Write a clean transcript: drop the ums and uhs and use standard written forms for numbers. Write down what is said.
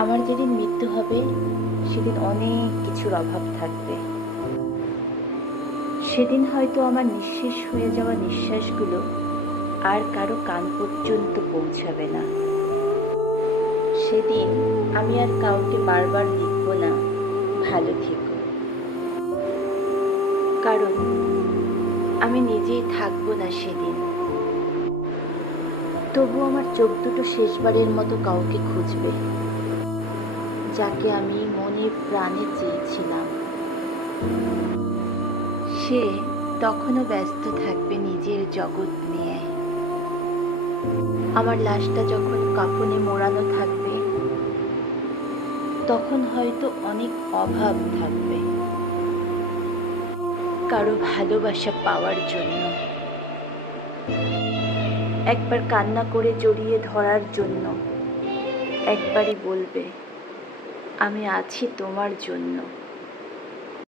আমার যেদিন মৃত্যু হবে সেদিন অনেক কিছুর অভাব থাকবে। সেদিন হয়তো আমার নিঃশেষ হয়ে যাওয়া নিঃশ্বাসগুলো আর কারো কান পর্যন্ত পৌঁছাবে না। সেদিন আমি আর কাউকে বারবার লিখব না ভালো থেকো, কারণ আমি নিজেই থাকবো না সেদিন। তবু আমার চোখ দুটো শেষবারের মতো কাউকে খুঁজবে, যাকে আমি মনে প্রাণে চেয়েছিলাম। সে তখনও ব্যস্ত থাকবে নিজের জগৎ নিয়ে। আমার লাশটা যখন কাফনে মোড়ানো থাকবে, তখন হয়তো অনেক অভাব থাকবে কারো ভালোবাসা পাওয়ার জন্য, একবার কান্না করে জড়িয়ে ধরার জন্য, একবারই বলবে আমি আছি তোমার জন্য।